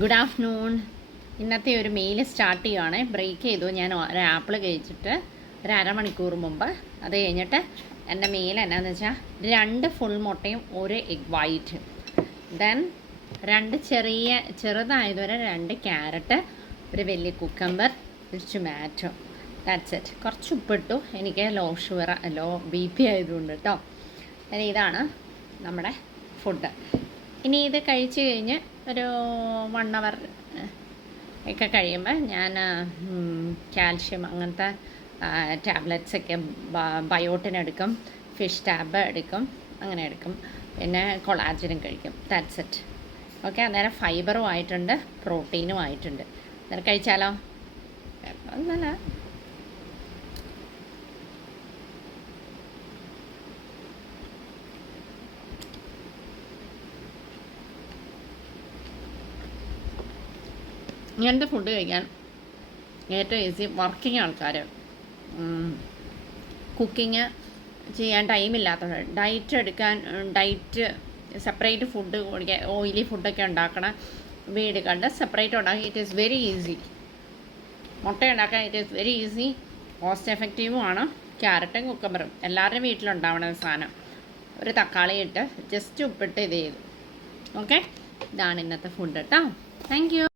Good afternoon. ഇന്നത്തെ ഒരു mail start ചെയ്യുവാണ്. ബ്രേക്ക് ചെയ്തു. ഞാൻ ഒരു ആപ്പിൾ കഴിച്ചിട്ട് ഒരു അരമണിക്കൂർ മുമ്പ്. അത് കഴിഞ്ഞിട്ട് എൻ്റെ മെയിൽ എന്നാന്ന് വെച്ചാൽ 2 ഫുൾ മുട്ടയും 1 എഗ് വൈറ്റ്, ദെൻ 2 ചെറുതായതുവരെ 2 ക്യാരറ്റ്, ഒരു വലിയ കുക്കമ്പർ, ഒരു ടൊമാറ്റോ. That's it. കുറച്ച് ഉപ്പിട്ടു. എനിക്ക് ലോ BP ആയതുകൊണ്ട് കേട്ടോ. ഇതാണ് നമ്മുടെ ഫുഡ്. ഇനി ഇത് കഴിച്ച് കഴിഞ്ഞ് ഒരു 1 അവർ ഒക്കെ കഴിയുമ്പോൾ ഞാൻ കാൽഷ്യം അങ്ങനത്തെ ടാബ്ലറ്റ്സൊക്കെ ബയോട്ടിൻ എടുക്കും, ഫിഷ് ടാബ് എടുക്കും, അങ്ങനെ എടുക്കും. പിന്നെ കൊളാജനും കഴിക്കും. That's it. ഓക്കെ, അന്നേരം ഫൈബറും ആയിട്ടുണ്ട്, പ്രോട്ടീനും ആയിട്ടുണ്ട്. അന്നേരം കഴിച്ചാലോ? ഒന്നല്ല. ഇങ്ങനത്തെ ഫുഡ് കഴിക്കാൻ ഏറ്റവും ഈസി വർക്കിംഗ് ആൾക്കാർ, കുക്കിങ് ചെയ്യാൻ ടൈമില്ലാത്തവർ, ഡയറ്റ് സെപ്പറേറ്റ് ഫുഡ് കുടിക്കാൻ, ഓയിലി ഫുഡൊക്കെ ഉണ്ടാക്കണ വീടുകളുടെ സെപ്പറേറ്റ് ഉണ്ടാക്കി. It is very easy. മുട്ട ഉണ്ടാക്കാൻ it is very easy, cost എഫക്റ്റീവും ആണ്. ക്യാരറ്റും കുക്കമ്പറും എല്ലാവരുടെയും വീട്ടിലുണ്ടാവണ സാധനം. ഒരു തക്കാളി ഇട്ട് ജസ്റ്റ് ഉപ്പിട്ട് ഇത് ചെയ്തു. ഓക്കെ, ഇതാണ് ഇന്നത്തെ ഫുഡ് കേട്ടോ. Thank you.